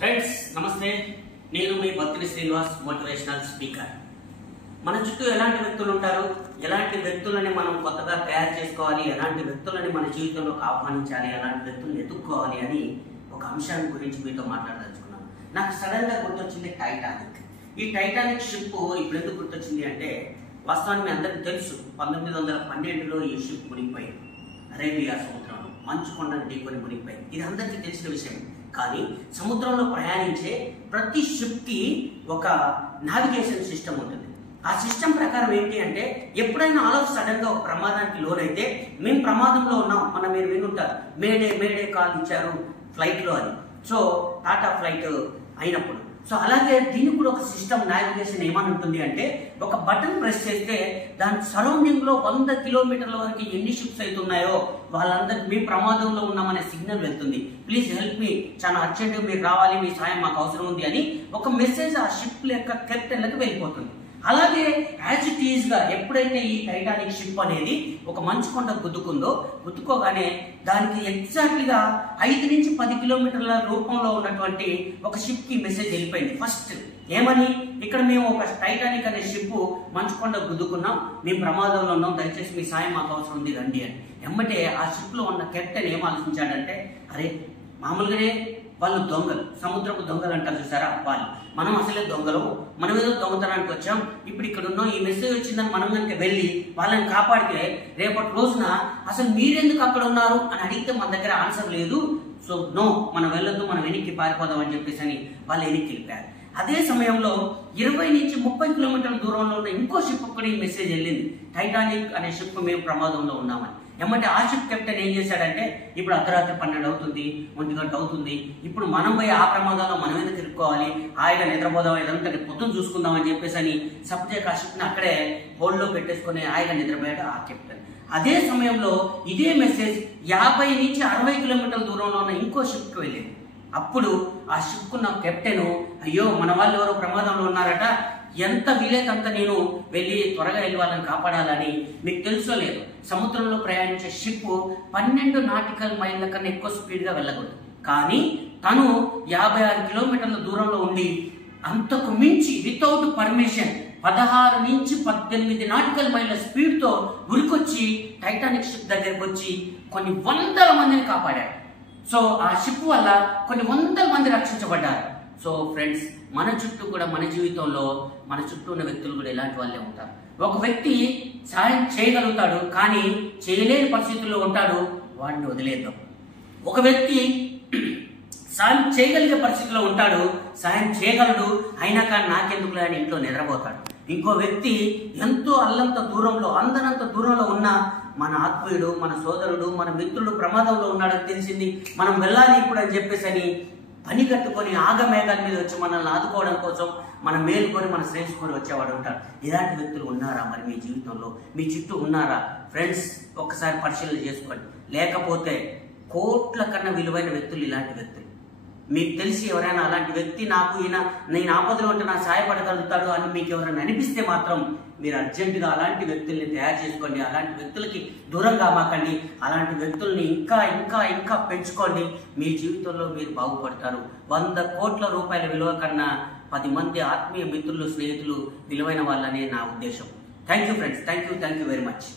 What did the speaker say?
Friends నమస్తే, నేను మీ Battini Srinivas, motivational speaker. మన చుట్టూ ఎలాంటి వ్యక్తులు ఉంటారు, ఎలాంటి వ్యక్తులని మనం కొత్తగా తయారు చేసుకోవాలి, ఎలాంటి వ్యక్తులని మన జీవితంలోకి ఆహ్వానించాలి, ఎలాంటి వ్యక్తులను ఎదుర్కోవాలి అని ఒక అంశాన్ని గురించి మీతో మాట్లాడదలుచుకున్నాను. నాకు సడన్ గా గుర్తొచ్చింది టైటానిక్. ఈ టైటానిక్ షిప్ ఇప్పుడు ఎందుకు గుర్తొచ్చింది అంటే, వాస్తవానికి మీ అందరికీ తెలుసు, 1912లో ఈ షిప్ మునిగిపోయింది. అరేబియా సముద్రంలో మంచు కొండను ఢీకొని మునిగిపోయింది. ఇది అందరికీ తెలిసిన విషయం. కానీ సముద్రంలో ప్రయాణించే ప్రతి షిప్ కి ఒక నావిగేషన్ సిస్టమ్ ఉంటుంది. ఆ సిస్టమ్ ప్రకారం ఏంటి అంటే, ఎప్పుడైనా ఆల్ ఆఫ్ సడన్ గా ఒక ప్రమాదానికి లోనైతే, మేము ప్రమాదంలో ఉన్నాం, మీరు వినుంటారు, మేడే మేడే కాల్ ఇచ్చారు ఫ్లైట్ లో అని. సో టాటా ఫ్లైట్ అయినప్పుడు అలాగే దీనికి కూడా ఒక సిస్టమ్ నావిగేషన్ ఏమని ఉంటుంది అంటే, ఒక బటన్ ప్రెస్ చేస్తే దాని సరౌండింగ్ లో 100 కిలోమీటర్ల వరకు ఎన్ని షిప్స్ అయితే ఉన్నాయో వాళ్ళందరికి మీ ప్రమాదంలో ఉన్నామనే సిగ్నల్ వెళ్తుంది. ప్లీజ్ హెల్ప్ మీ, చాలా అర్జెంట్ మీరు రావాలి, మీ సాయం మాకు అవసరం ఉంది అని ఒక మెసేజ్ ఆ షిప్ యొక్క కెప్టెన్లకు వెళ్ళిపోతుంది. అలాగే యాజ్ ఇట్ ఈజ్ గా ఎప్పుడైతే ఈ టైటానిక్ షిప్ అనేది ఒక మంచు కొండ గుద్దుకోగానే దానికి ఎగ్జాక్ట్లీగా 5 నుంచి 10 కిలోమీటర్ల రూపంలో ఉన్నటువంటి ఒక షిప్ కి మెసేజ్ వెళ్ళిపోయింది. ఫస్ట్ ఏమని, ఇక్కడ మేము ఒక టైటానిక్ అనే షిప్ మంచు కొండ గుద్దుకున్నాం, మేము ప్రమాదంలో ఉన్నాం, దయచేసి మీ సాయం మాకు అవసరం ఉంది రండి అని. ఎమ్మటే ఆ షిప్ లో ఉన్న కెప్టెన్ ఏం ఆలోచించాడంటే, అరే మామూలుగానే వాళ్ళు దొంగలు, సముద్రపు దొంగలు అంటారు చూసారా, వాళ్ళు, మనం అసలే దొంగలము, మనం ఏదో దొంగతనానికి వచ్చాం, ఇప్పుడు ఇక్కడ ఉన్నాం, ఈ మెసేజ్ వచ్చిందని మనం కనుక వెళ్ళి వాళ్ళని కాపాడితే రేపటి రోజున అసలు మీరెందుకు అక్కడ ఉన్నారు అని అడిగితే మన దగ్గర ఆన్సర్ లేదు, సో నో, మనం వెళ్ళొద్దు, మనం వెనక్కి పారిపోదాం అని చెప్పేసి అని వాళ్ళు వెనక్కి వెళ్ళిపోయారు. అదే సమయంలో 20 నుంచి 30 కిలోమీటర్ల దూరంలో ఉన్న ఇంకో షిప్ కూడా ఈ మెసేజ్ వెళ్ళింది, టైటానిక్ అనే షిప్ మేము ప్రమాదంలో ఉన్నామని. ఏమంటే ఆ షిప్ కెప్టెన్ ఏం చేశాడంటే, ఇప్పుడు అర్ధరాత్రి 12 అవుతుంది, 1 గంట అవుతుంది, ఇప్పుడు మనం పోయి ఆ ప్రమాదంలో మనం ఎందుకు తిరుక్కోవాలి, హాయిగా నిద్రపోదాం, ఏదంతా పొద్దున్న చూసుకుందాం అని చెప్పేసి అని సబ్జెక్ట్ ఆ షిప్ని అక్కడే హోల్డ్లో పెట్టేసుకుని హాయిగా నిద్రపోయాడు ఆ కెప్టెన్. అదే సమయంలో ఇదే మెసేజ్ 50 నుంచి 60 కిలోమీటర్ల దూరంలో ఉన్న ఇంకో షిప్కి వెళ్ళింది. అప్పుడు ఆ షిప్ ఉన్న కెప్టెన్, అయ్యో మన వాళ్ళు ఎవరో ప్రమాదంలో ఉన్నారట, ఎంత వీలైతే అంత నేను వెళ్ళి త్వరగా వెళ్ళి వాళ్ళని కాపాడాలని. మీకు తెలుసో లేదు, సముద్రంలో ప్రయాణించే షిప్ 12 నాటికల్ మైళ్ళ కన్నా ఎక్కువ స్పీడ్ గా వెళ్ళకూడదు. కానీ తను 56 కిలోమీటర్ల దూరంలో ఉండి అంతకు మించి వితౌట్ పర్మిషన్ 16 నుంచి 18 నాటికల్ మైళ్ళ స్పీడ్ తో ఉరికొచ్చి టైటానిక్ షిప్ దగ్గరకు వచ్చి కొన్ని వందల మందిని కాపాడాడు. సో ఆ షిప్ వల్ల కొన్ని వందల మంది రక్షించబడ్డారు. సో ఫ్రెండ్స్, మన చుట్టూ కూడా, మన జీవితంలో మన చుట్టూ ఉన్న వ్యక్తులు కూడా ఇలాంటి వాళ్ళే ఉంటారు. ఒక వ్యక్తి సాయం చేయగలుగుతాడు, కానీ చేయలేని పరిస్థితుల్లో ఉంటాడు, వాడిని వదిలేద్దాం. ఒక వ్యక్తి సాయం చేయగలిగే పరిస్థితిలో ఉంటాడు, సాయం చేయగలడు, అయినా కానీ నాకెందుకులే అని ఇంట్లో నిద్రపోతాడు. ఇంకో వ్యక్తి ఎంతో అల్లంత దూరంలో, అందనంత దూరంలో ఉన్న మన ఆత్మీయుడు, మన సోదరుడు, మన మిత్రుడు ప్రమాదంలో ఉన్నాడని తెలిసింది, మనం వెళ్ళాలి ఇప్పుడు అని చెప్పేసి అని పని కట్టుకొని ఆగమేఘాల మీద వచ్చి మనల్ని ఆదుకోవడం కోసం మన మేలుకొని, మన శ్రేష్ఠుకొని వచ్చేవాడు ఉంటాడు. ఇలాంటి వ్యక్తులు ఉన్నారా మరి మీ జీవితంలో, మీ చుట్టూ ఉన్నారా? ఫ్రెండ్స్, ఒక్కసారి పరిశీలన చేసుకోండి. లేకపోతే కోట్ల కన్నా విలువైన వ్యక్తులు ఇలాంటి వ్యక్తులు. మీకు తెలిసి ఎవరైనా అలాంటి వ్యక్తి, నాకు నేను ఆపదలో ఉంటే నాకు సహాయపడగలుగుతాడు అని మీకు ఎవరైనా అనిపిస్తే మాత్రం మీరు అర్జెంటుగా అలాంటి వ్యక్తుల్ని తయారు చేసుకోండి. అలాంటి వ్యక్తులకి దూరంగా మాకండి. అలాంటి వ్యక్తుల్ని ఇంకా ఇంకా ఇంకా పెంచుకోండి. మీ జీవితంలో మీరు బాగుపడతారు. 100 కోట్ల రూపాయల విలువ కన్నా 10 మంది ఆత్మీయ మిత్రులు, స్నేహితులు విలువైన వాళ్ళనే నా ఉద్దేశం. Thank you friends, thank you very much.